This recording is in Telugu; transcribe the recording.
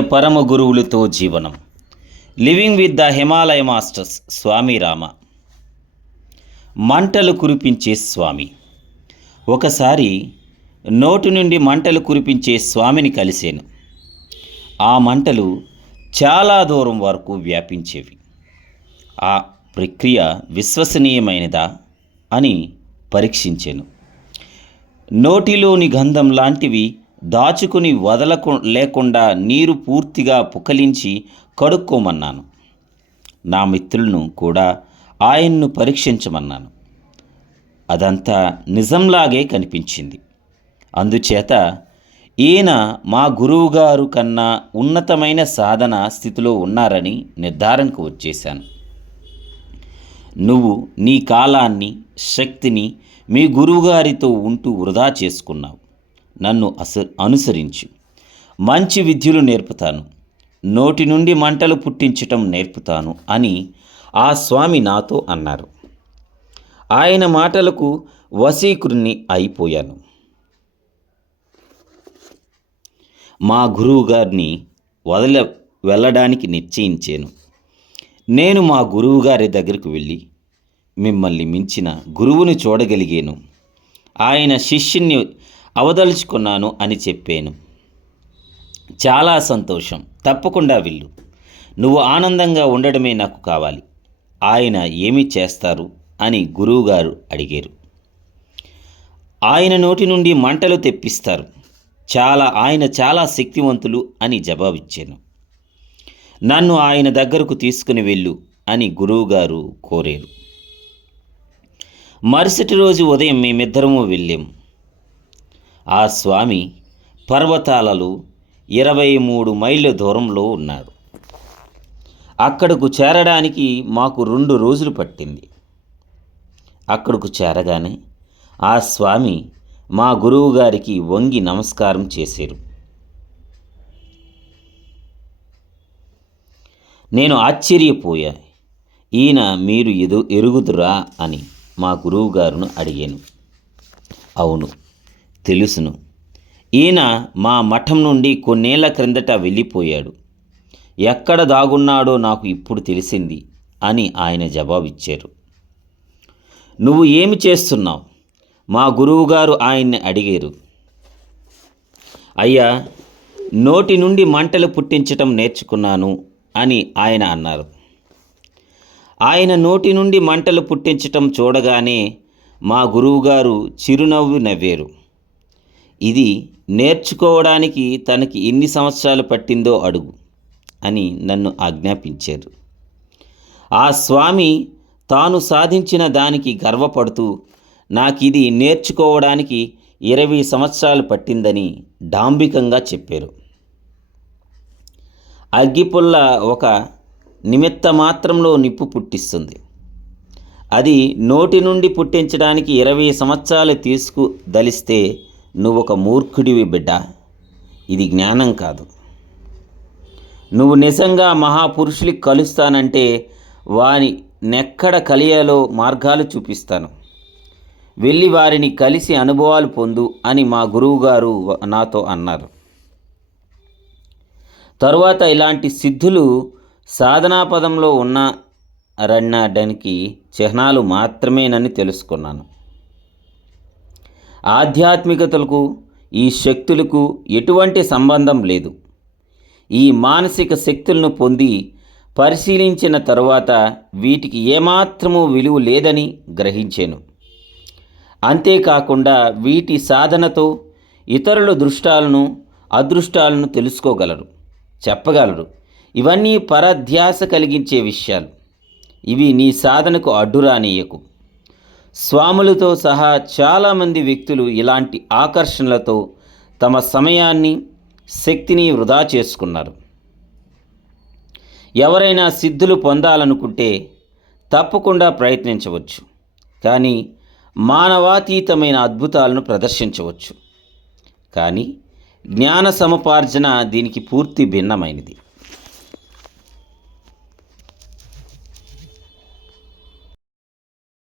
పరమ గురువులతో జీవనం. Living with the Himalaya masters Swami Rama. మంటలు కురిపించే స్వామి. ఒకసారి నోటి నుండి మంటలు కురిపించే స్వామిని కలిశాను ఆ మంటలు చాలా దూరం వరకు వ్యాపించేవి. ఆ ప్రక్రియ విశ్వసనీయమైనదా అని పరీక్షించాను. నోటిలోని గంధం లాంటివి దాచుకుని వదలకు లేకుండా నీరు పూర్తిగా పుకలించి కడుక్కోమన్నాను. నా మిత్రులను కూడా ఆయన్ను పరీక్షించమన్నాను. అదంతా నిజంలాగే కనిపించింది. అందుచేత ఈయన మా గురువుగారు కన్నా ఉన్నతమైన సాధన స్థితిలో ఉన్నారని నిర్ధారణకు వచ్చేశాను. నువ్వు నీ కాలాన్ని శక్తిని మీ గురువుగారితో ఉంటూ వృధా చేసుకున్నావు. నన్ను అస అనుసరించు. మంచి విద్యలు నేర్పుతాను. నోటి నుండి మంటలు పుట్టించటం నేర్పుతాను అని ఆ స్వామి నాతో అన్నారు. ఆయన మాటలకు వశీకృణ్ణి అయిపోయాను. మా గురువు గారిని వదల వెళ్ళడానికి నిశ్చయించాను. నేను మా గురువు గారి దగ్గరకు వెళ్ళి మిమ్మల్ని మించిన గురువుని చూడగలిగాను. ఆయన శిష్యుని అవదలుచుకున్నాను అని చెప్పాను. చాలా సంతోషం. తప్పకుండా వెళ్ళు నువ్వు ఆనందంగా ఉండడమే నాకు కావాలి. ఆయన ఏమి చేస్తారు? అని గురువుగారు అడిగారు. ఆయన నోటి నుండి మంటలు తెప్పిస్తారు. చాలా ఆయన చాలా శక్తివంతులు అని జవాబిచ్చాను. నన్ను ఆయన దగ్గరకు తీసుకుని వెళ్ళు అని గురువుగారు కోరారు. మరుసటి రోజు ఉదయం మేమిద్దరము వెళ్ళాం. ఆ స్వామి పర్వతాలలో ఇరవై మూడు మైళ్ళ దూరంలో ఉన్నాడు. అక్కడకు చేరడానికి మాకు రెండు రోజులు పట్టింది. అక్కడకు చేరగానే ఆ స్వామి మా గురువు గారికి వంగి నమస్కారం చేశారు. నేను ఆశ్చర్యపోయా. ఈయన మీరు ఎదు ఎరుగుదురా అని మా గురువు గారును అడిగాను. అవును తెలుసును. ఈయన మా మఠం నుండి కొన్నేళ్ళ క్రిందట వెళ్ళిపోయాడు. ఎక్కడ దాగున్నాడో నాకు ఇప్పుడు తెలిసింది అని ఆయన జవాబిచ్చారు. నువ్వు ఏమి చేస్తున్నావు? మా గురువుగారు ఆయన్ని అడిగారు. అయ్యా నోటి నుండి మంటలు పుట్టించటం నేర్చుకున్నాను అని ఆయన అన్నారు. ఆయన నోటి నుండి మంటలు పుట్టించటం చూడగానే మా గురువుగారు చిరునవ్వు నవ్వారు. ఇది నేర్చుకోవడానికి తనకి ఎన్ని సంవత్సరాలు పట్టిందో అడుగు అని నన్ను ఆజ్ఞాపించారు. ఆ స్వామి తాను సాధించిన దానికి గర్వపడుతూ నాకు ఇది నేర్చుకోవడానికి ఇరవై సంవత్సరాలు పట్టిందని డాంబికంగా చెప్పారు. అగ్గిపుల్ల ఒక నిమిత్త మాత్రంలో నిప్పు పుట్టిస్తుంది. అది నోటి నుండి పుట్టించడానికి ఇరవై సంవత్సరాలు తీసుకు దలిస్తే నువ్వు ఒక మూర్ఖుడివి బిడ్డ. ఇది జ్ఞానం కాదు. నువ్వు నిజంగా మహాపురుషులకి కలుస్తానంటే వారి నెక్కడ కలియాలో మార్గాలు చూపిస్తాను. వెళ్ళి వారిని కలిసి అనుభవాలు పొందు అని మా గురువుగారు నాతో అన్నారు. తరువాత ఇలాంటి సిద్ధులు సాధనా పదంలో ఉన్నారనడానికి చిహ్నాలు మాత్రమేనని తెలుసుకున్నాను. ఆధ్యాత్మికతలకు ఈ శక్తులకు ఎటువంటి సంబంధం లేదు. ఈ మానసిక శక్తులను పొంది పరిశీలించిన తరువాత వీటికి ఏమాత్రము విలువ లేదని గ్రహించాను. అంతేకాకుండా వీటి సాధనతో ఇతరుల దృష్టాలను అదృష్టాలను తెలుసుకోగలరు చెప్పగలరు. ఇవన్నీ పరధ్యాస కలిగించే విషయాలు. ఇవి నీ సాధనకు అడ్డురానీయకు స్వాములతో సహా చాలామంది వ్యక్తులు ఇలాంటి ఆకర్షణలతో తమ సమయాన్ని శక్తిని వృధా చేసుకున్నారు. ఎవరైనా సిద్ధులు పొందాలనుకుంటే తప్పకుండా ప్రయత్నించవచ్చు. కానీ మానవాతీతమైన అద్భుతాలను ప్రదర్శించవచ్చు. కానీ జ్ఞాన సముపార్జన దీనికి పూర్తి భిన్నమైనది.